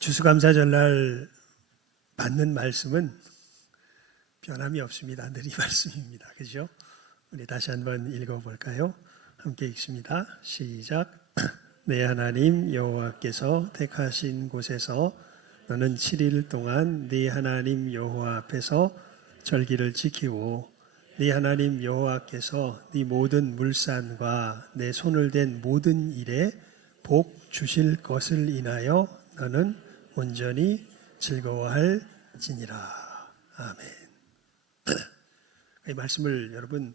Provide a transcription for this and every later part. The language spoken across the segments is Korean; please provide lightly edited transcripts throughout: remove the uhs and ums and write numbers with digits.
추수감사절날 받는 말씀은 변함이 없습니다. 늘 이 말씀입니다. 그죠? 우리 다시 한번 읽어볼까요? 함께 읽습니다. 시작. 내 하나님 여호와께서 택하신 곳에서 너는 7일 동안 네 하나님 여호와 앞에서 절기를 지키고 네 하나님 여호와께서 네 모든 물산과 내 손을 댄 모든 일에 복 주실 것을 인하여 너는 온전히 즐거워할지니라. 아멘. 이 말씀을 여러분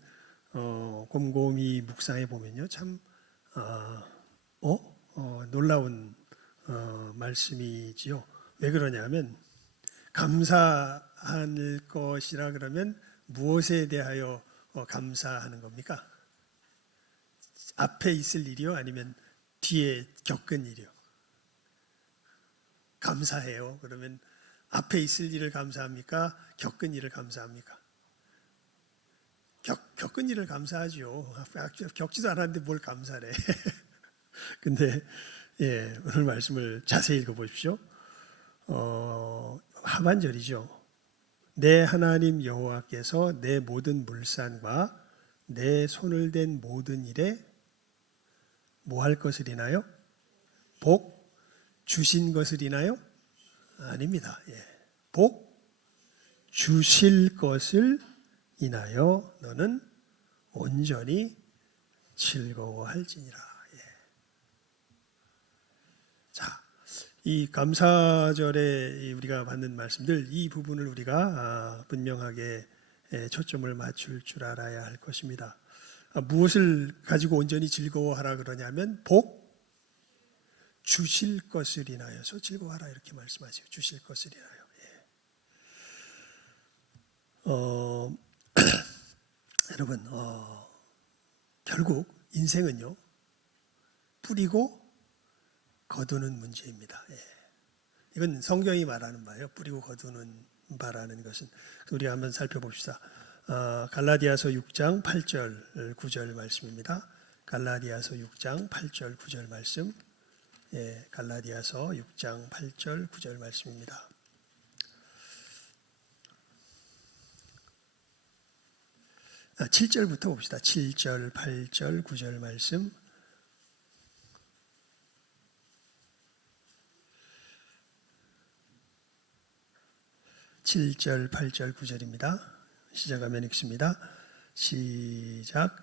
곰곰이 묵상해 보면요, 참 놀라운 말씀이지요. 왜 그러냐면 감사할 것이라 그러면 무엇에 대하여 감사하는 겁니까? 앞에 있을 일이요, 아니면 뒤에 겪은 일이요? 감사해요. 그러면 앞에 있을 일을 감사합니까? 겪은 일을 감사합니까? 겪은 일을 감사하죠. 겪지도 않았는데 뭘 감사래. 근데 오늘 말씀을 자세히 읽어보십시오. 하반절이죠. 내 하나님 여호와께서 내 모든 물산과 내 손을 댄 모든 일에 뭐 할 것을 인하여? 복 주신 것을 인하여? 아닙니다. 복 주실 것을 인하여 너는 온전히 즐거워할지니라. 자, 이 감사절에 우리가 받는 말씀들, 이 부분을 우리가 분명하게 초점을 맞출 줄 알아야 할 것입니다. 무엇을 가지고 온전히 즐거워하라 그러냐면 복 주실 것을 인하여서 즐거워하라 이렇게 말씀하세요. 주실 것을 인하여. 여러분, 결국 인생은요, 뿌리고 거두는 문제입니다. 이건 성경이 말하는 바예요. 뿌리고 거두는 바라는 것은. 우리가 한번 살펴봅시다. 갈라디아서 6장 8절 9절 말씀입니다. 갈라디아서 6장 8절 9절 말씀. 갈라디아서 6장 8절 9절 말씀입니다. 아, 7절부터 봅시다. 7절, 8절, 9절 말씀. (7절) (8절) (9절입니다) 시작하면 읽습니다. 시작.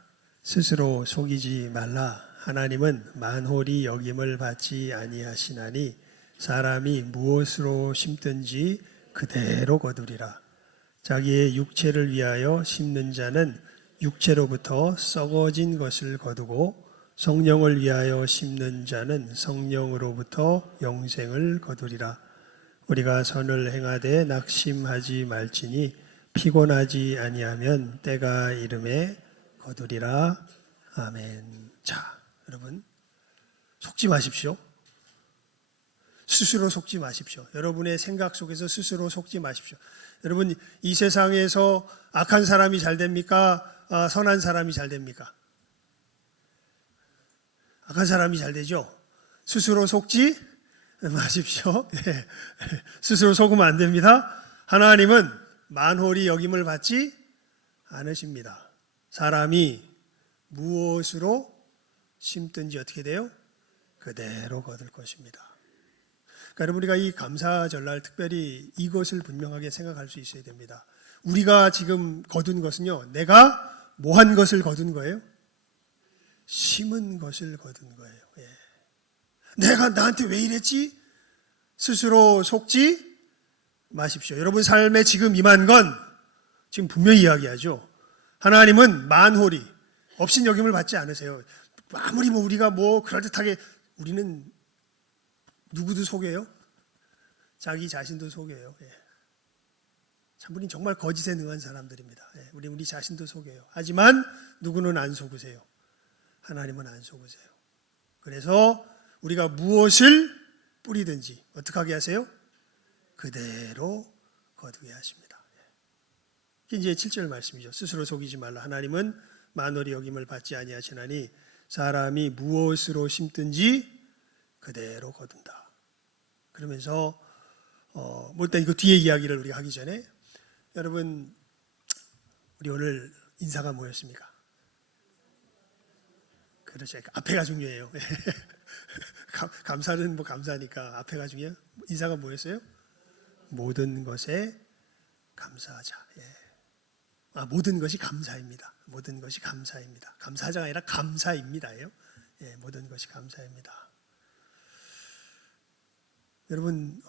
스스로 속이지 말라. 하나님은 만홀히 여김을 받지 아니하시나니 사람이 무엇으로 심든지 그대로 거두리라. 자기의 육체를 위하여 심는 자는 육체로부터 썩어진 것을 거두고 성령을 위하여 심는 자는 성령으로부터 영생을 거두리라. 우리가 선을 행하되 낙심하지 말지니 피곤하지 아니하면 때가 이름에 거두리라. 아멘. 자, 여러분, 속지 마십시오. 스스로 속지 마십시오. 여러분의 생각 속에서 스스로 속지 마십시오. 여러분, 이 세상에서 악한 사람이 잘 됩니까? 선한 사람이 잘 됩니까? 악한 사람이 잘 되죠. 스스로 속지 마십시오. 스스로 속으면 안 됩니다. 하나님은 만홀히 여김을 받지 않으십니다. 사람이 무엇으로 심든지 어떻게 돼요? 그대로 거둘 것입니다. 그러니까 여러분, 우리가 이 감사절날 특별히 이것을 분명하게 생각할 수 있어야 됩니다. 우리가 지금 거둔 것은요, 내가 뭐 한 것을 거둔 거예요? 심은 것을 거둔 거예요. 내가 나한테 왜 이랬지? 스스로 속지 마십시오. 여러분 삶에 지금 임한 건 지금 분명히 이야기하죠. 하나님은 만홀히 업신여김을 받지 않으세요. 아무리 우리가 그럴듯하게, 우리는 누구도 속여요? 자기 자신도 속여요. 참 우리는 정말 거짓에 능한 사람들입니다. 우리 자신도 속여요. 하지만 누구는 안 속으세요. 하나님은 안 속으세요. 그래서 우리가 무엇을 뿌리든지 어떻게 하게 하세요? 그대로 거두게 하십니다. 이제 7절 말씀이죠. 스스로 속이지 말라. 하나님은 만홀히 여김을 받지 아니하시나니 사람이 무엇으로 심든지 그대로 거둔다. 그러면서 뭐 일단 이거 뒤에 이야기를 우리가 하기 전에 여러분 우리 오늘 인사가 뭐였습니까? 그렇죠. 앞에가 중요해요. 감사는 뭐 감사니까 앞에가 중요해요. 인사가 뭐였어요? 모든 것에 감사하자. 예. 모든 것이 감사입니다. 모든 것이 감사입니다. 감사하자가 아니라 감사입니다예요. 예, 모든 것이 감사입니다. 여러분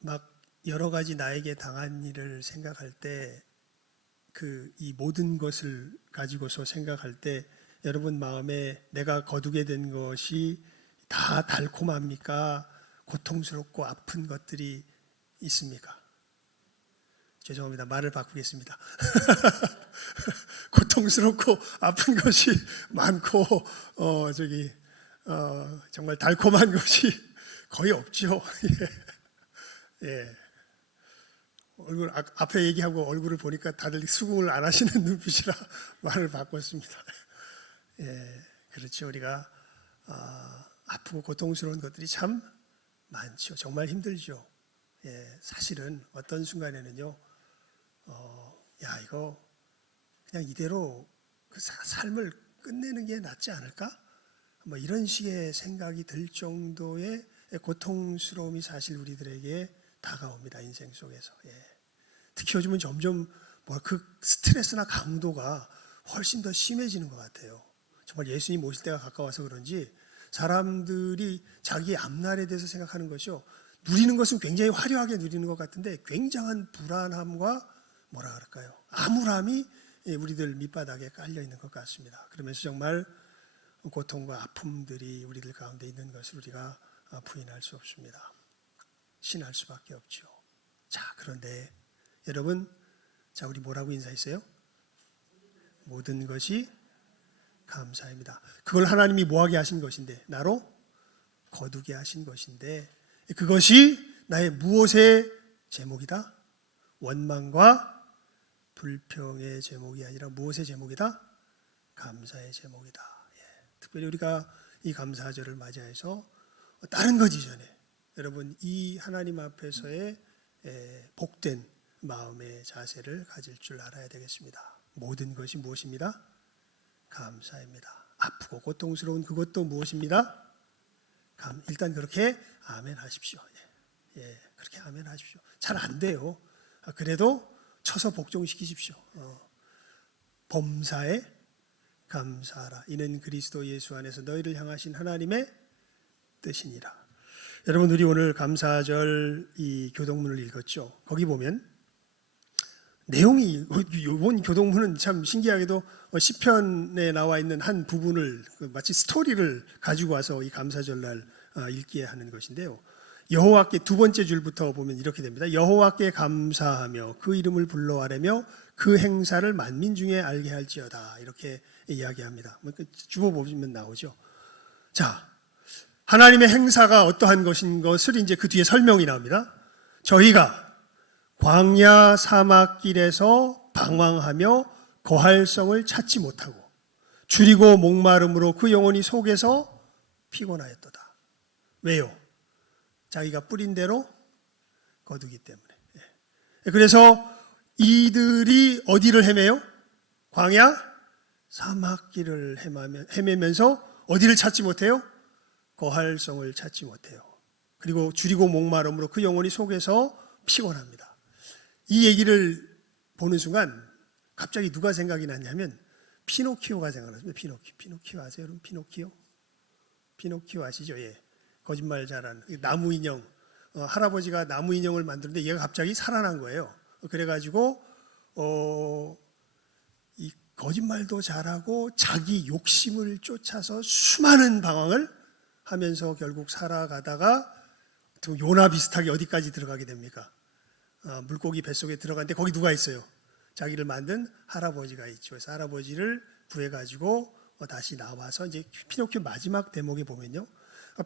막 여러 가지 나에게 당한 일을 생각할 때 이 모든 것을 가지고서 생각할 때 여러분 마음에 내가 거두게 된 것이 다 달콤합니까? 고통스럽고 아픈 것들이 있습니까? 죄송합니다. 말을 바꾸겠습니다. 고통스럽고 아픈 것이 많고 정말 달콤한 것이 거의 없죠. 예. 얼굴 앞에 얘기하고 얼굴을 보니까 다들 수긍을 안 하시는 눈빛이라 말을 바꿨습니다. 예, 그렇죠. 우리가 아프고 고통스러운 것들이 참 많죠. 정말 힘들죠. 예, 사실은 어떤 순간에는요, 이거 그냥 이대로 그 삶을 끝내는 게 낫지 않을까? 뭐 이런 식의 생각이 들 정도의 고통스러움이 사실 우리들에게 다가옵니다. 인생 속에서. 예. 특히 요즘은 점점 그 스트레스나 강도가 훨씬 더 심해지는 것 같아요. 정말 예수님 오실 때가 가까워서 그런지 사람들이 자기 앞날에 대해서 생각하는 것이요. 누리는 것은 굉장히 화려하게 누리는 것 같은데 굉장한 불안함과 뭐라 그럴까요? 암울함이 우리들 밑바닥에 깔려 있는 것 같습니다. 그러면서 정말 고통과 아픔들이 우리들 가운데 있는 것을 우리가 부인할 수 없습니다. 신할 수밖에 없죠. 자, 그런데 여러분, 자, 우리 뭐라고 인사했어요? 모든 것이 감사입니다. 그걸 하나님이 뭐하게 하신 것인데, 나로 거두게 하신 것인데, 그것이 나의 무엇의 제목이다? 원망과 불평의 제목이 아니라 무엇의 제목이다? 감사의 제목이다. 예. 특별히 우리가 이 감사절을 맞이해서 다른 것 이전에 여러분 이 하나님 앞에서의 복된 마음의 자세를 가질 줄 알아야 되겠습니다. 모든 것이 무엇입니다? 감사입니다. 아프고 고통스러운 그것도 무엇입니다? 일단 그렇게 아멘 하십시오. 예, 그렇게 아멘 하십시오. 잘 안 돼요. 그래도 쳐서 복종시키십시오. 범사에 감사하라. 이는 그리스도 예수 안에서 너희를 향하신 하나님의 뜻이니라. 여러분 우리 오늘 감사절 이 교동문을 읽었죠. 거기 보면 내용이 이번 교동문은 참 신기하게도 시편에 나와 있는 한 부분을 마치 스토리를 가지고 와서 이 감사절날 읽게 하는 것인데요. 여호와께 두 번째 줄부터 보면 이렇게 됩니다. 여호와께 감사하며 그 이름을 불러 아뢰며 그 행사를 만민 중에 알게 할지어다. 이렇게 이야기합니다. 주보 보시면 나오죠. 자, 하나님의 행사가 어떠한 것인 것을 이제 그 뒤에 설명이 나옵니다. 저희가 광야 사막길에서 방황하며 거할성을 찾지 못하고 줄이고 목마름으로 그 영혼이 속에서 피곤하였도다. 왜요? 자기가 뿌린 대로 거두기 때문에. 그래서 이들이 어디를 헤매요? 광야 사막길을 헤매면서 어디를 찾지 못해요? 거할성을 찾지 못해요. 그리고 줄이고 목마름으로 그 영혼이 속에서 피곤합니다. 이 얘기를 보는 순간 갑자기 누가 생각이 났냐면 피노키오가 생각났습니다. 피노키오 아세요? 여러분 피노키오 아시죠? 예. 거짓말 잘하는 나무 인형. 할아버지가 나무 인형을 만드는데 얘가 갑자기 살아난 거예요. 그래가지고 이 거짓말도 잘하고 자기 욕심을 쫓아서 수많은 방황을 하면서 결국 살아가다가 요나 비슷하게 어디까지 들어가게 됩니까? 물고기 뱃속에 들어갔는데 거기 누가 있어요? 자기를 만든 할아버지가 있죠. 그래서 할아버지를 구해가지고 다시 나와서 이제 피노키오 마지막 대목에 보면요.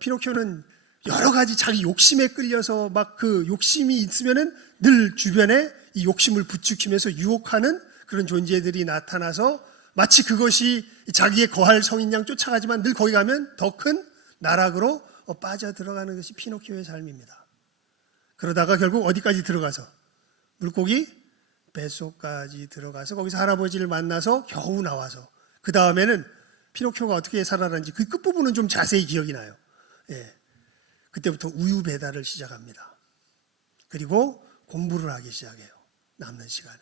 피노키오는 여러 가지 자기 욕심에 끌려서 막 그 욕심이 있으면은 늘 주변에 이 욕심을 부추기면서 유혹하는 그런 존재들이 나타나서 마치 그것이 자기의 거할 성인 양 쫓아가지만 늘 거기 가면 더 큰 나락으로 빠져 들어가는 것이 피노키오의 삶입니다. 그러다가 결국 어디까지 들어가서 물고기 뱃속까지 들어가서 거기서 할아버지를 만나서 겨우 나와서 그 다음에는 피노키오가 어떻게 살아났는지 그 끝부분은 좀 자세히 기억이 나요. 예. 그때부터 우유 배달을 시작합니다. 그리고 공부를 하기 시작해요. 남는 시간에.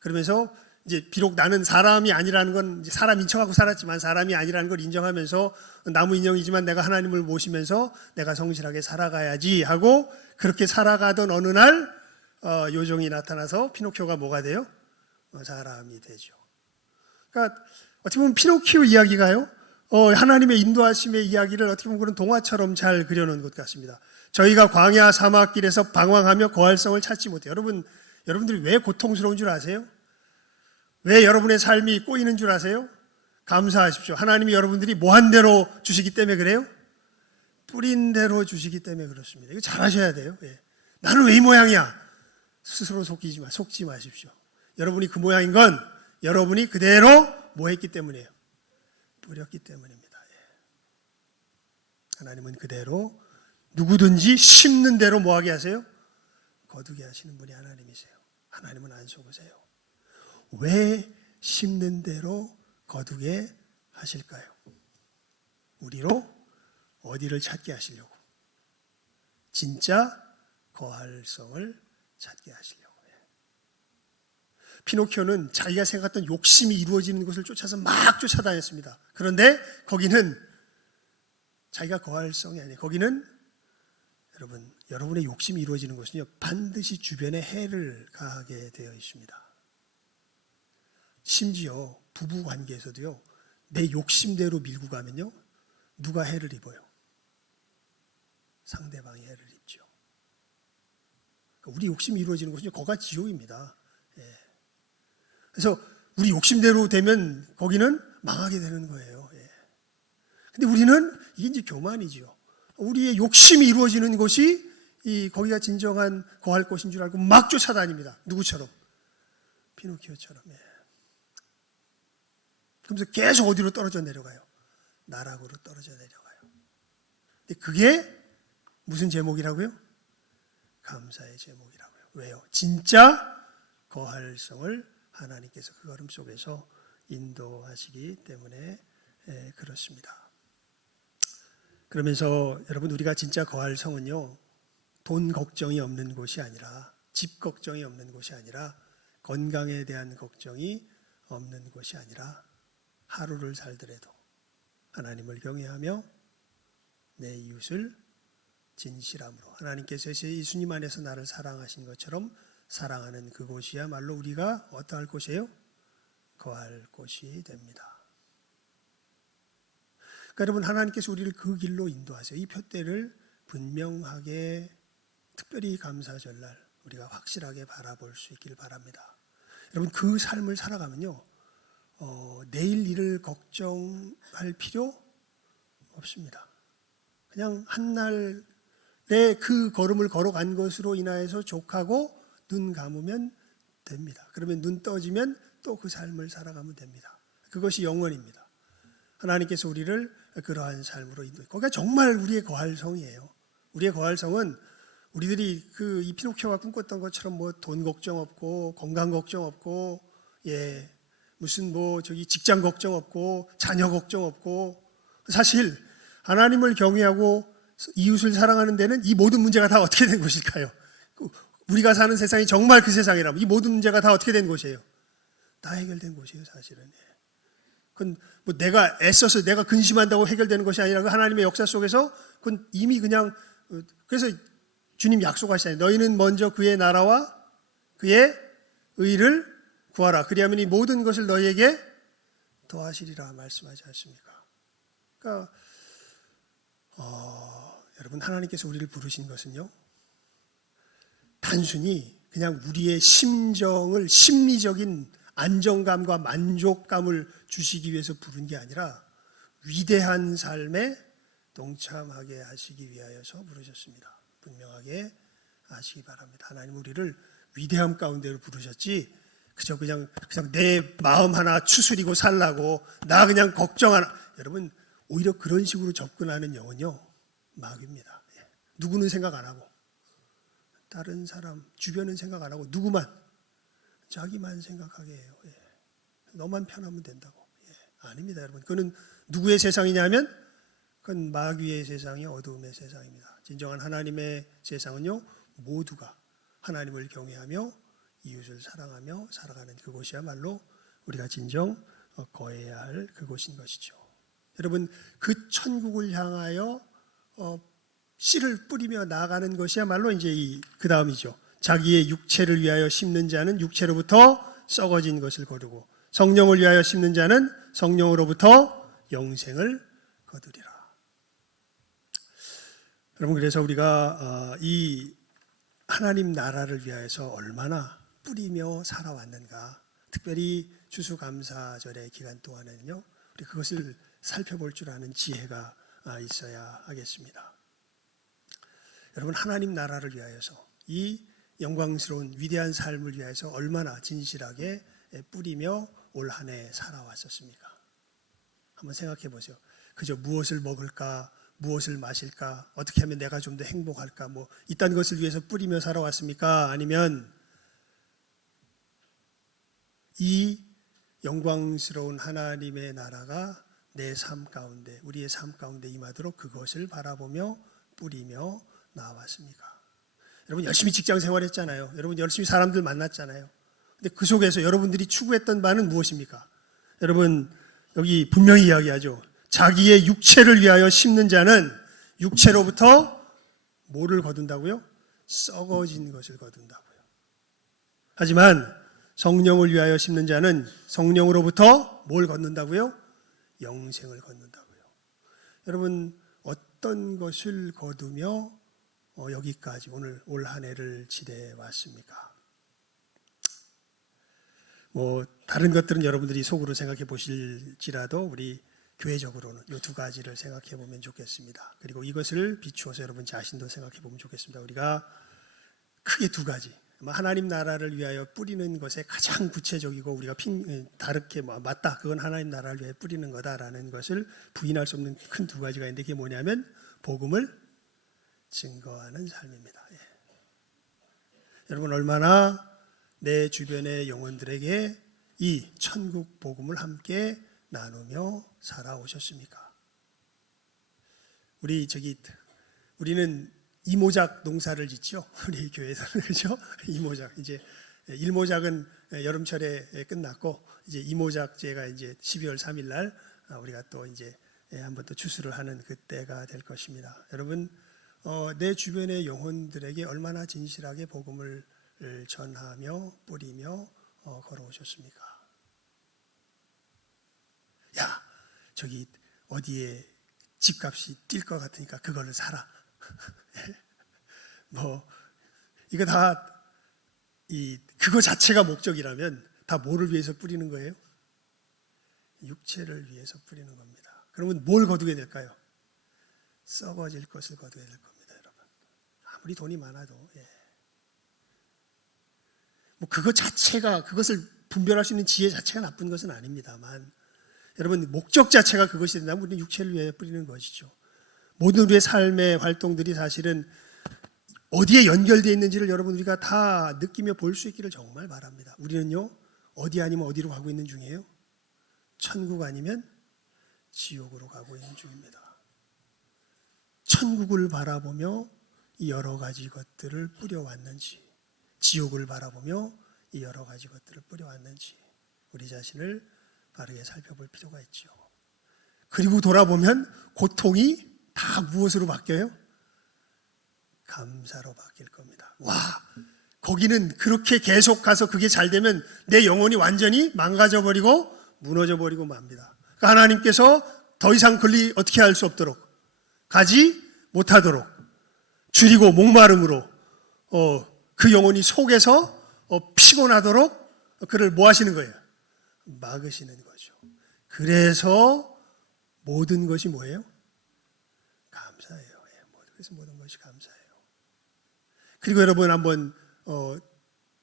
그러면서 이제 비록 나는 사람이 아니라는 건 이제 사람인 척하고 살았지만 사람이 아니라는 걸 인정하면서 나무 인형이지만 내가 하나님을 모시면서 내가 성실하게 살아가야지 하고 그렇게 살아가던 어느 날 요정이 나타나서 피노키오가 뭐가 돼요? 사람이 되죠. 그러니까 어떻게 보면 피노키오 이야기가요. 하나님의 인도하심의 이야기를 어떻게 보면 그런 동화처럼 잘 그려놓은 것 같습니다. 저희가 광야 사막길에서 방황하며 거할성을 찾지 못해요. 여러분들이 왜 고통스러운 줄 아세요? 왜 여러분의 삶이 꼬이는 줄 아세요? 감사하십시오. 하나님이 여러분들이 뭐한 대로 주시기 때문에 그래요? 뿌린 대로 주시기 때문에 그렇습니다. 이거 잘 하셔야 돼요. 예. 나는 왜 이 모양이야? 스스로 속지 마십시오. 여러분이 그 모양인 건 여러분이 그대로 뭐 했기 때문이에요? 뿌렸기 때문입니다. 예. 하나님은 그대로 누구든지 심는 대로 뭐하게 하세요? 거두게 하시는 분이 하나님이세요. 하나님은 안 속으세요. 왜 심는 대로 거두게 하실까요? 우리로 어디를 찾게 하시려고? 진짜 거할성을 찾게 하시려고. 피노키오는 자기가 생각했던 욕심이 이루어지는 것을 쫓아서 막 쫓아다녔습니다. 그런데 거기는 자기가 거할성이 아니에요. 거기는 여러분의 욕심이 이루어지는 것은요, 반드시 주변에 해를 가하게 되어 있습니다. 심지어 부부 관계에서도요, 내 욕심대로 밀고 가면요, 누가 해를 입어요? 상대방이 해를 입죠. 그러니까 우리 욕심이 이루어지는 것은요, 거가 지옥입니다. 예. 그래서 우리 욕심대로 되면 거기는 망하게 되는 거예요. 예. 근데 우리는 이게 이제 교만이지요. 우리의 욕심이 이루어지는 곳이 거기가 진정한 거할 곳인 줄 알고 막 쫓아다닙니다. 누구처럼? 피노키오처럼. 예. 그러면서 계속 어디로 떨어져 내려가요? 나락으로 떨어져 내려가요. 근데 그게 무슨 제목이라고요? 감사의 제목이라고요. 왜요? 진짜 거할성을 하나님께서 그 걸음 속에서 인도하시기 때문에 그렇습니다. 그러면서 여러분, 우리가 진짜 거할성은요, 돈 걱정이 없는 곳이 아니라, 집 걱정이 없는 곳이 아니라, 건강에 대한 걱정이 없는 곳이 아니라, 하루를 살더라도 하나님을 경외하며 내 이웃을 진실함으로, 하나님께서 예수님 안에서 나를 사랑하신 것처럼 사랑하는 그곳이야말로 우리가 어떠할 곳이에요? 거할 곳이 됩니다. 그러니까 여러분, 하나님께서 우리를 그 길로 인도하세요. 이 표대를 분명하게, 특별히 감사절날 우리가 확실하게 바라볼 수 있길 바랍니다. 여러분, 그 삶을 살아가면요, 내일 일을 걱정할 필요 없습니다. 그냥 한날에 그 걸음을 걸어간 것으로 인하여서 족하고 눈 감으면 됩니다. 그러면 눈 떠지면 또 그 삶을 살아가면 됩니다. 그것이 영원입니다. 하나님께서 우리를 그러한 삶으로 인도해요. 거기가 정말 우리의 거할성이에요. 우리의 거할성은 우리들이 이 피노키오가 꿈꿨던 것처럼 뭐 돈 걱정 없고 건강 걱정 없고, 예, 무슨 직장 걱정 없고 자녀 걱정 없고, 사실 하나님을 경외하고 이웃을 사랑하는 데는 이 모든 문제가 다 어떻게 된 것일까요? 우리가 사는 세상이 정말 그 세상이라면 이 모든 문제가 다 어떻게 된 것이에요? 다 해결된 것이에요, 사실은. 그건 내가 애써서 내가 근심한다고 해결되는 것이 아니라 그 하나님의 역사 속에서 그건 이미 그냥, 그래서 주님 약속하시잖아요. 너희는 먼저 그의 나라와 그의 의를 구하라. 그리하면 이 모든 것을 너희에게 더하시리라 말씀하지 않습니까? 그러니까 여러분, 하나님께서 우리를 부르신 것은요, 단순히 그냥 우리의 심리적인 안정감과 만족감을 주시기 위해서 부른 게 아니라 위대한 삶에 동참하게 하시기 위하여서 부르셨습니다. 분명하게 아시기 바랍니다. 하나님 우리를 위대함 가운데로 부르셨지 그냥 내 마음 하나 추스리고 살라고 나 그냥 걱정 하나. 여러분, 오히려 그런 식으로 접근하는 영은요, 마귀입니다. 예. 누구는 생각 안 하고, 다른 사람 주변은 생각 안 하고, 누구만 자기만 생각하게 해요. 예. 너만 편하면 된다고. 예. 아닙니다, 여러분. 그거는 누구의 세상이냐면 그건 마귀의 세상이 어두움의 세상입니다. 진정한 하나님의 세상은요, 모두가 하나님을 경외하며 이웃을 사랑하며 살아가는 그곳이야말로 우리가 진정 거해야 할 그곳인 것이죠. 여러분, 그 천국을 향하여 씨를 뿌리며 나아가는 것이야말로 이제 그 다음이죠. 자기의 육체를 위하여 심는 자는 육체로부터 썩어진 것을 거두고 성령을 위하여 심는 자는 성령으로부터 영생을 거두리라. 여러분, 그래서 우리가 이 하나님 나라를 위하여서 얼마나 뿌리며 살아왔는가, 특별히 추수감사절의 기간 동안에는요, 우리 그것을 살펴볼 줄 아는 지혜가 있어야 하겠습니다. 여러분, 하나님 나라를 위하여서 이 영광스러운 위대한 삶을 위하여서 얼마나 진실하게 뿌리며 올 한 해 살아왔었습니까? 한번 생각해 보세요. 그저 무엇을 먹을까, 무엇을 마실까, 어떻게 하면 내가 좀 더 행복할까, 뭐 이딴 것을 위해서 뿌리며 살아왔습니까? 아니면 이 영광스러운 하나님의 나라가 내 삶 가운데, 우리의 삶 가운데 임하도록 그것을 바라보며 뿌리며 나왔습니까? 여러분, 열심히 직장 생활했잖아요. 여러분, 열심히 사람들 만났잖아요. 근데 그 속에서 여러분들이 추구했던 바는 무엇입니까? 여러분, 여기 분명히 이야기하죠. 자기의 육체를 위하여 심는 자는 육체로부터 뭐를 거둔다고요? 썩어진 것을 거둔다고요. 하지만 성령을 위하여 심는 자는 성령으로부터 뭘 거둔다고요? 영생을 거둔다고요. 여러분, 어떤 것을 거두며 여기까지 오늘 올 한 해를 지내해 왔습니까? 뭐 다른 것들은 여러분들이 속으로 생각해 보실지라도 우리 교회적으로는 이 두 가지를 생각해 보면 좋겠습니다. 그리고 이것을 비추어서 여러분 자신도 생각해 보면 좋겠습니다. 우리가 크게 두 가지, 하나님 나라를 위하여 뿌리는 것에 가장 구체적이고 우리가 다르게 맞다, 그건 하나님 나라를 위하여 뿌리는 거다라는 것을 부인할 수 없는 큰 두 가지가 있는데, 그게 뭐냐면 복음을 증거하는 삶입니다. 예. 여러분, 얼마나 내 주변의 영혼들에게 이 천국 복음을 함께 나누며 살아오셨습니까? 우리는 이모작 농사를 짓죠. 우리 교회에서는, 그렇죠? 이모작, 이제 일모작은 여름철에 끝났고 이제 이모작제가 이제 12월 3일 날 우리가 또 이제 한번 또 추수를 하는 그때가 될 것입니다. 여러분, 내 주변의 영혼들에게 얼마나 진실하게 복음을 전하며 뿌리며 걸어오셨습니까? 야, 저기 어디에 집값이 뛸 것 같으니까 그걸로 사라. 뭐 이거 다 그거 자체가 목적이라면 다 뭐를 위해서 뿌리는 거예요? 육체를 위해서 뿌리는 겁니다. 그러면 뭘 거두게 될까요? 썩어질 것을 거두게 될 겁니다, 여러분. 아무리 돈이 많아도. 예. 뭐 그것 자체가, 그것을 분별할 수 있는 지혜 자체가 나쁜 것은 아닙니다만, 여러분, 목적 자체가 그것이 된다면 우리는 육체를 위해 뿌리는 것이죠. 모든 우리의 삶의 활동들이 사실은 어디에 연결되어 있는지를 여러분 우리가 다 느끼며 볼 수 있기를 정말 바랍니다. 우리는요, 어디 아니면 어디로 가고 있는 중이에요? 천국 아니면 지옥으로 가고 있는 중입니다. 천국을 바라보며 이 여러 가지 것들을 뿌려왔는지, 지옥을 바라보며 이 여러 가지 것들을 뿌려왔는지 우리 자신을 바르게 살펴볼 필요가 있죠. 그리고 돌아보면 고통이 다 무엇으로 바뀌어요? 감사로 바뀔 겁니다. 와, 거기는 그렇게 계속 가서 그게 잘 되면 내 영혼이 완전히 망가져버리고 무너져버리고 맙니다. 그러니까 하나님께서 더 이상 그리 어떻게 할 수 없도록, 가지 못하도록 줄이고 목마름으로 그 영혼이 속에서 피곤하도록 그를 뭐 하시는 거예요? 막으시는 거죠. 그래서 모든 것이 뭐예요? 감사해요. 그래서 모든 것이 감사해요. 그리고 여러분 한번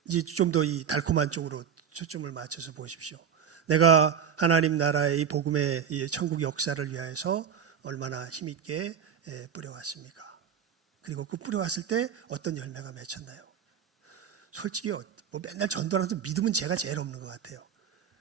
이제 좀 더 이 달콤한 쪽으로 초점을 맞춰서 보십시오. 내가 하나님 나라의 이 복음의 이 천국 역사를 위하여서 얼마나 힘있게 뿌려왔습니까? 그리고 그 뿌려왔을 때 어떤 열매가 맺혔나요? 솔직히 뭐 맨날 전도하면서 믿음은 제가 제일 없는 것 같아요.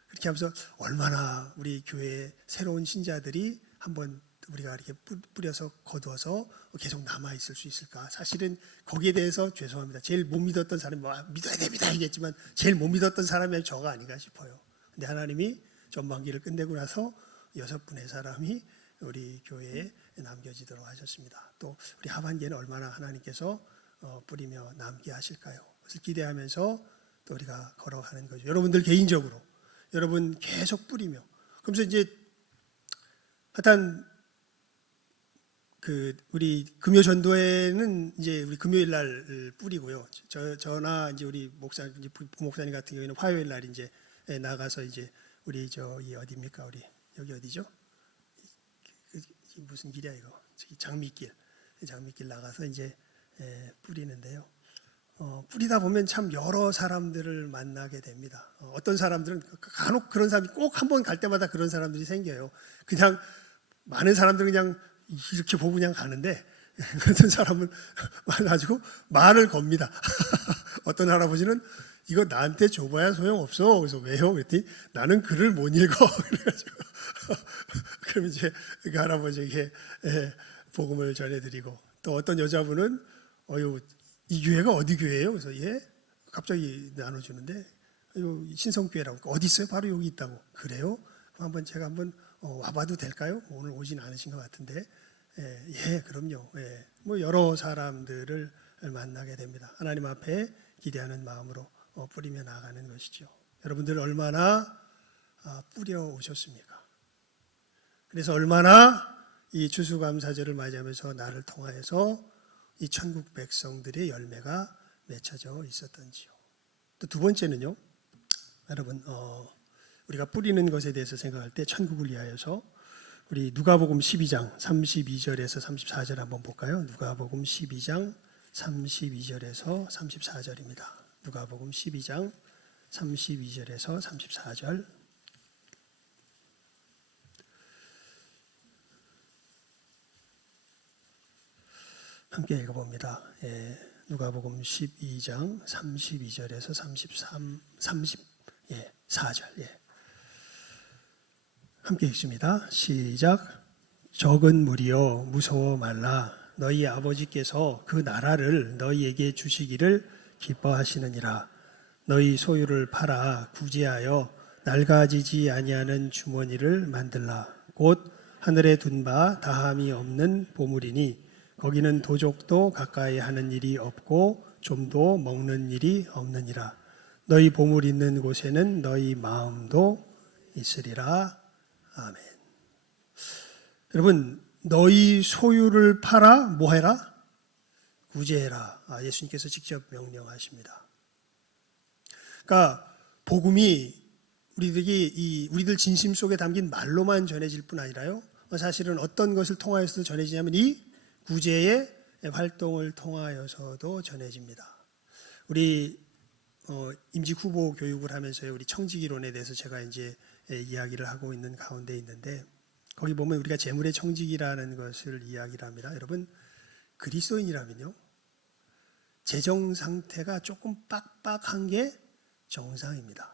그렇게 하면서 얼마나 우리 교회의 새로운 신자들이 한번 우리가 이렇게 뿌려서 거두어서 계속 남아있을 수 있을까? 사실은 거기에 대해서 죄송합니다. 제일 못 믿었던 사람이 믿어야 됩니다 얘기했지만 제일 못 믿었던 사람이 저가 아닌가 싶어요. 근데 하나님이 전반기를 끝내고 나서 6분의 사람이 우리 교회에 남겨지도록 하셨습니다. 또 우리 하반기에는 얼마나 하나님께서 뿌리며 남게 하실까요? 그것을 기대하면서 또 우리가 걸어가는 거죠. 여러분들 개인적으로 여러분 계속 뿌리며 그러면서 이제 하여튼 우리 금요 전도회는 이제 우리 금요일 날 뿌리고요. 저나 이제 우리 부목사님 같은 경우에는 화요일 날 이제 나가서 이제 우리 이 어디입니까? 우리 여기 어디죠? 무슨 길이야 이거? 저기 장미길 나가서 이제 뿌리는데요. 뿌리다 보면 참 여러 사람들을 만나게 됩니다. 어떤 사람들은 간혹 그런 사람이 꼭 한 번 갈 때마다 그런 사람들이 생겨요. 그냥 많은 사람들은 그냥 이렇게 보고 그냥 가는데 어떤 사람은 만나가지고 말을 겁니다. 어떤 할아버지는 이거 나한테 줘봐야 소용없어. 그래서 왜요? 그랬더니 나는 글을 못 읽어. 그래가지고 그럼 이제 그 할아버지에게 복음을 전해드리고 또 어떤 여자분은 이 교회가 어디 교회예요? 그래서 갑자기 나눠주는데 신성교회라고 어디 있어요? 바로 여기 있다고. 그래요? 그럼 제가 한번 와봐도 될까요? 오늘 오진 않으신 것 같은데 그럼요. 뭐 여러 사람들을 만나게 됩니다. 하나님 앞에 기대하는 마음으로 뿌리며 나가는 것이죠. 여러분들 얼마나 뿌려 오셨습니까? 그래서 얼마나 이 추수감사절을 맞이하면서 나를 통하여서 이 천국 백성들의 열매가 맺혀져 있었던지요. 또 두 번째는요, 여러분 우리가 뿌리는 것에 대해서 생각할 때 천국을 위하여서 우리 누가복음 12장 32절에서 34절 한번 볼까요? 누가복음 12장 32절에서 34절입니다. 누가복음 12장 32절에서 34절 함께 읽어봅니다. 누가복음 12장 32절에서 34절 함께 읽습니다. 시작. 적은 무리여 무서워 말라. 너희 아버지께서 그 나라를 너희에게 주시기를 기뻐하시느니라. 너희 소유를 팔아 구제하여 낡아지지 아니하는 주머니를 만들라. 곧 하늘에 둔 바 다함이 없는 보물이니 거기는 도적도 가까이 하는 일이 없고 좀도 먹는 일이 없느니라. 너희 보물 있는 곳에는 너희 마음도 있으리라. 아멘. 여러분, 너희 소유를 팔아 뭐 해라? 구제해라. 예수님께서 직접 명령하십니다. 그러니까 복음이 우리들 진심 속에 담긴 말로만 전해질 뿐 아니라요. 사실은 어떤 것을 통하여서도 전해지냐면 이 구제의 활동을 통하여서도 전해집니다. 우리 임직 후보 교육을 하면서 우리 청지기론에 대해서 제가 이제 이야기를 하고 있는 가운데 있는데 거기 보면 우리가 재물의 청지기라는 것을 이야기를 합니다. 여러분 그리스도인이라면요 재정 상태가 조금 빡빡한 게 정상입니다.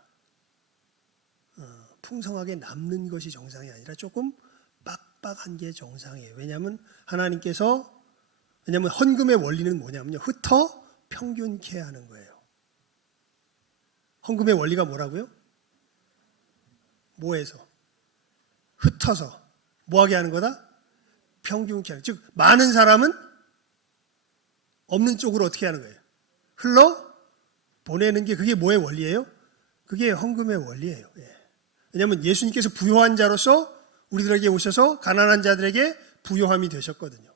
풍성하게 남는 것이 정상이 아니라 조금 빡빡한 게 정상이에요. 왜냐하면 헌금의 원리는 뭐냐면요 흩어 평균케 하는 거예요. 헌금의 원리가 뭐라고요? 뭐해서? 흩어서 뭐하게 하는 거다? 평균케 하는. 즉 많은 사람은 없는 쪽으로 어떻게 하는 거예요? 흘러 보내는 게 그게 뭐의 원리예요? 그게 헌금의 원리예요. 왜냐하면 예수님께서 부요한 자로서 우리들에게 오셔서 가난한 자들에게 부요함이 되셨거든요.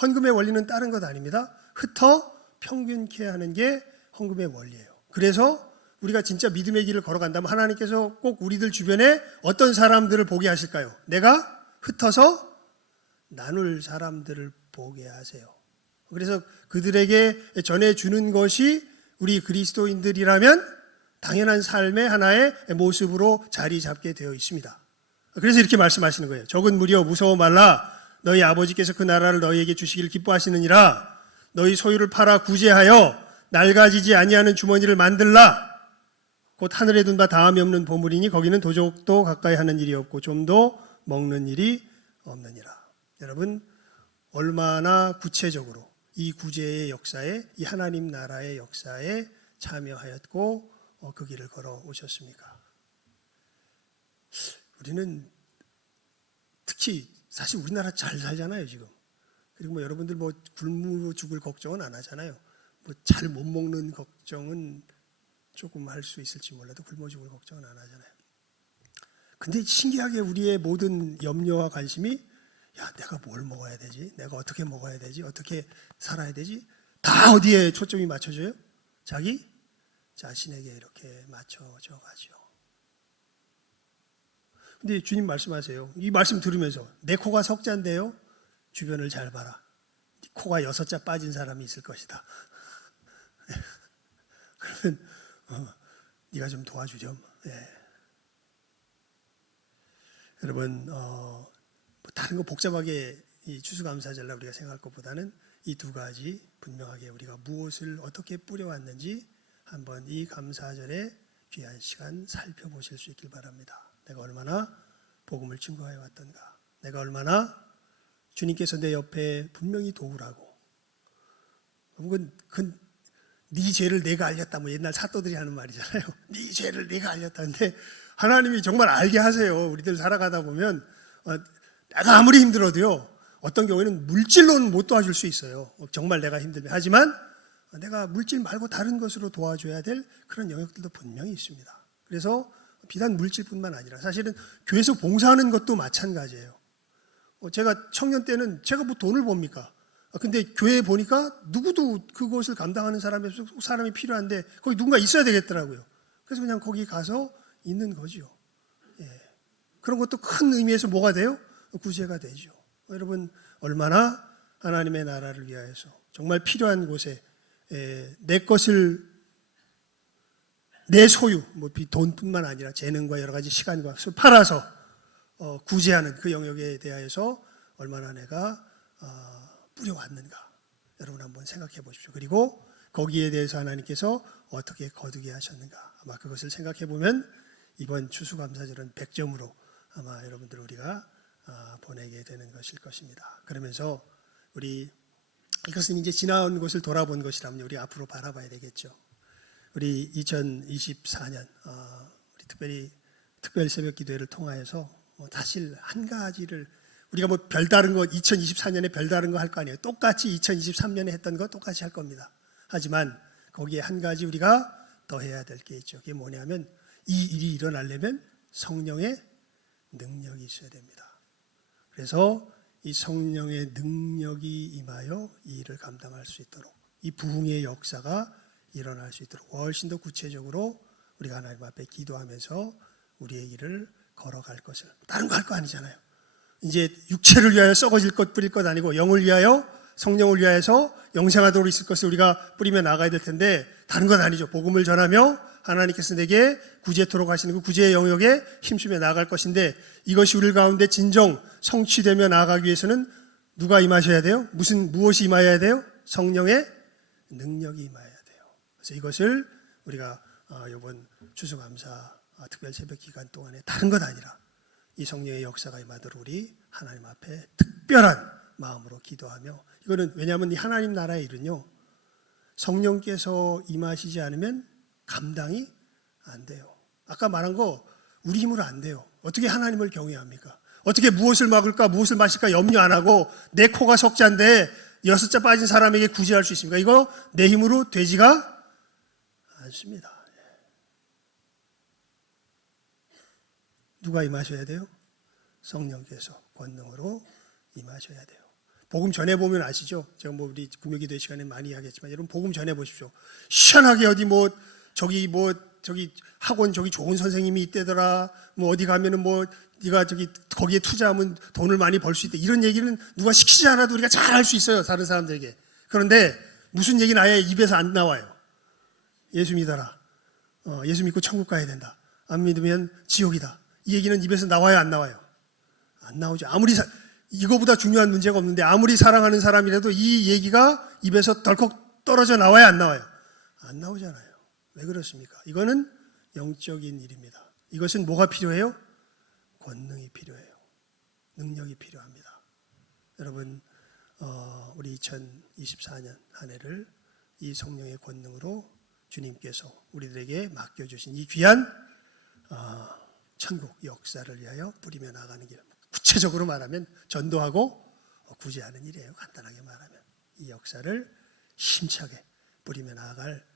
헌금의 원리는 다른 것 아닙니다. 흩어 평균케 하는 게 헌금의 원리예요. 그래서 우리가 진짜 믿음의 길을 걸어간다면 하나님께서 꼭 우리들 주변에 어떤 사람들을 보게 하실까요? 내가 흩어서 나눌 사람들을 보게 하세요. 그래서 그들에게 전해주는 것이 우리 그리스도인들이라면 당연한 삶의 하나의 모습으로 자리 잡게 되어 있습니다. 그래서 이렇게 말씀하시는 거예요. 적은 무리여 무서워 말라. 너희 아버지께서 그 나라를 너희에게 주시기를 기뻐하시느니라. 너희 소유를 팔아 구제하여 낡아지지 아니하는 주머니를 만들라. 곧 하늘에 둔 바 다함이 없는 보물이니 거기는 도적도 가까이 하는 일이 없고 좀도 먹는 일이 없느니라. 여러분, 얼마나 구체적으로 이 구제의 역사에, 이 하나님 나라의 역사에 참여하였고 그 길을 걸어오셨습니까? 우리는 특히 사실 우리나라 잘 살잖아요 지금. 그리고 여러분들 굶어 죽을 걱정은 안 하잖아요. 잘 못 먹는 걱정은 조금 할 수 있을지 몰라도 굶어 죽을 걱정은 안 하잖아요. 근데 신기하게 우리의 모든 염려와 관심이 내가 뭘 먹어야 되지? 내가 어떻게 먹어야 되지? 어떻게 살아야 되지? 다 어디에 초점이 맞춰져요? 자기 자신에게 이렇게 맞춰져 가지요. 근데 주님 말씀하세요. 이 말씀 들으면서 내 코가 석자인데요. 주변을 잘 봐라. 네 코가 6자 빠진 사람이 있을 것이다. 그러면 네가 좀 도와주렴. 여러분 다른 거 복잡하게 이 추수감사절날 우리가 생각할 것보다는 이 두 가지 분명하게 우리가 무엇을 어떻게 뿌려왔는지 한번 이 감사절에 귀한 시간 살펴보실 수 있길 바랍니다. 내가 얼마나 복음을 증거해 왔던가, 내가 얼마나 주님께서 내 옆에 분명히 도우라고, 네 죄를 내가 알렸다, 옛날 사또들이 하는 말이잖아요. 네 죄를 내가 알렸다는데 하나님이 정말 알게 하세요. 우리들 살아가다 보면 내가 아무리 힘들어도요, 어떤 경우에는 물질로는 못 도와줄 수 있어요. 정말 내가 힘들면. 하지만 내가 물질 말고 다른 것으로 도와줘야 될 그런 영역들도 분명히 있습니다. 그래서 비단 물질뿐만 아니라 사실은 교회에서 봉사하는 것도 마찬가지예요. 제가 청년 때는 제가 돈을 봅니까? 근데 교회에 보니까 누구도 그것을 감당하는 사람이 필요한데 거기 누군가 있어야 되겠더라고요. 그래서 그냥 거기 가서 있는 거죠. 그런 것도 큰 의미에서 뭐가 돼요? 구제가 되죠. 여러분, 얼마나 하나님의 나라를 위하여서 정말 필요한 곳에 내 것을, 내 소유, 돈뿐만 아니라 재능과 여러 가지 시간과 팔아서 구제하는 그 영역에 대하여서 얼마나 내가 뿌려왔는가, 여러분 한번 생각해 보십시오. 그리고 거기에 대해서 하나님께서 어떻게 거두게 하셨는가, 아마 그것을 생각해 보면 이번 추수감사절은 100점으로 아마 여러분들 우리가 보내게 되는 것일 것입니다. 그러면서 이것은 이제 지나온 것을 돌아본 것이라면 우리 앞으로 바라봐야 되겠죠. 우리 2024년 우리 특별 새벽 기도회를 통하여서 사실 한 가지를 우리가 별다른 거 2024년에 별다른 거 할 거 아니에요. 똑같이 2023년에 했던 거 똑같이 할 겁니다. 하지만 거기에 한 가지 우리가 더 해야 될 게 있죠. 그게 뭐냐면 이 일이 일어나려면 성령의 능력이 있어야 됩니다. 그래서 이 성령의 능력이 임하여 이 일을 감당할 수 있도록, 이 부흥의 역사가 일어날 수 있도록 훨씬 더 구체적으로 우리가 하나님 앞에 기도하면서 우리의 길을 걸어갈 것을, 다른 거 할 거 아니잖아요. 이제 육체를 위하여 썩어질 것 뿌릴 것 아니고 영을 위하여, 성령을 위하여서 영생하도록 있을 것을 우리가 뿌리며 나가야 될 텐데 다른 건 아니죠. 복음을 전하며 하나님께서 내게 구제토록 하시는 그 구제의 영역에 힘쓰며 나아갈 것인데, 이것이 우리 가운데 진정 성취되며 나아가기 위해서는 누가 임하셔야 돼요? 무엇이 임하여야 돼요? 성령의 능력이 임하여야 돼요. 그래서 이것을 우리가 이번 추수감사 특별 새벽 기간 동안에 다른 것 아니라 이 성령의 역사가 임하도록 우리 하나님 앞에 특별한 마음으로 기도하며, 이거는 왜냐하면 이 하나님 나라의 일은요, 성령께서 임하시지 않으면 감당이 안 돼요. 아까 말한 거 우리 힘으로 안 돼요. 어떻게 하나님을 경외합니까? 어떻게 무엇을 먹을까 무엇을 마실까 염려 안 하고 내 코가 석자인데 6자 빠진 사람에게 구제할 수 있습니까? 이거 내 힘으로 되지가 않습니다. 누가 임하셔야 돼요? 성령께서 권능으로 임하셔야 돼요. 복음 전해보면 아시죠? 제가 우리 금요기도회 시간에 많이 이야기했지만 여러분 복음 전해보십시오. 희한하게 저기 학원 저기 좋은 선생님이 있대더라. 어디 가면은 네가 거기에 투자하면 돈을 많이 벌 수 있다. 이런 얘기는 누가 시키지 않아도 우리가 잘 할 수 있어요. 다른 사람들에게. 그런데 무슨 얘기는 아예 입에서 안 나와요. 예수 믿어라. 예수 믿고 천국 가야 된다. 안 믿으면 지옥이다. 이 얘기는 입에서 나와요, 안 나와요? 안 나오죠. 아무리 이거보다 중요한 문제가 없는데 아무리 사랑하는 사람이라도 이 얘기가 입에서 덜컥 떨어져 나와야 안 나와요? 안 나오잖아요. 왜 그렇습니까? 이거는 영적인 일입니다. 이것은 뭐가 필요해요? 권능이 필요해요. 능력이 필요합니다. 여러분, 우리 2024년 한 해를 이 성령의 권능으로 주님께서 우리들에게 맡겨주신 이 귀한 천국 역사를 위하여 뿌리며 나가는 길. 구체적으로 말하면 전도하고 구제하는 일이에요. 간단하게 말하면 이 역사를 힘차게 뿌리며 나아갈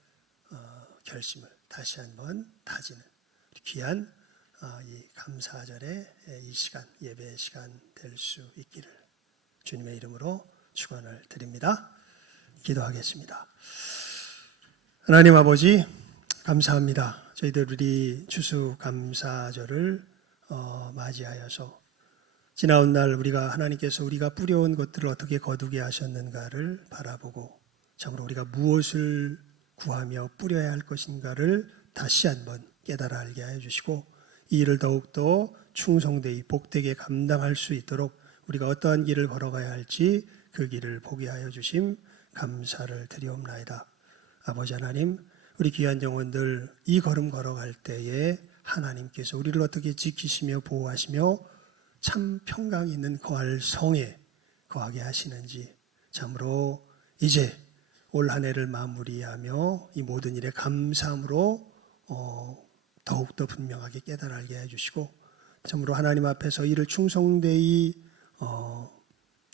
결심을 다시 한번 다지는 귀한 이 감사절의 이 시간, 예배의 시간 될 수 있기를 주님의 이름으로 축원을 드립니다. 기도하겠습니다. 하나님 아버지 감사합니다. 저희들 우리 추수감사절을 맞이하여서 지나온 날 우리가 하나님께서 우리가 뿌려온 것들을 어떻게 거두게 하셨는가를 바라보고 참으로 우리가 무엇을 구하며 뿌려야 할 것인가를 다시 한번 깨달아 알게 하여 주시고 이 일을 더욱더 충성되이 복되게 감당할 수 있도록 우리가 어떠한 길을 걸어가야 할지 그 길을 보게 하여 주심 감사를 드리옵나이다. 아버지 하나님, 우리 귀한 영혼들 이 걸음 걸어갈 때에 하나님께서 우리를 어떻게 지키시며 보호하시며 참 평강이 있는 거할 성에 거하게 하시는지 참으로 이제 올 한 해를 마무리하며 이 모든 일에 감사함으로 더욱더 분명하게 깨달아 알게 해주시고 참으로 하나님 앞에서 이를 충성되이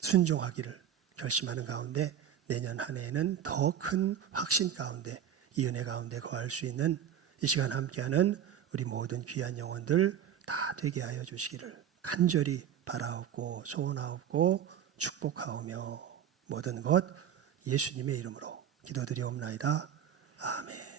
순종하기를 결심하는 가운데 내년 한 해에는 더 큰 확신 가운데 이 은혜 가운데 거할 수 있는 이 시간 함께하는 우리 모든 귀한 영혼들 다 되게 하여 주시기를 간절히 바라옵고 소원하옵고 축복하오며 모든 것 예수님의 이름으로 기도드리옵나이다. 아멘.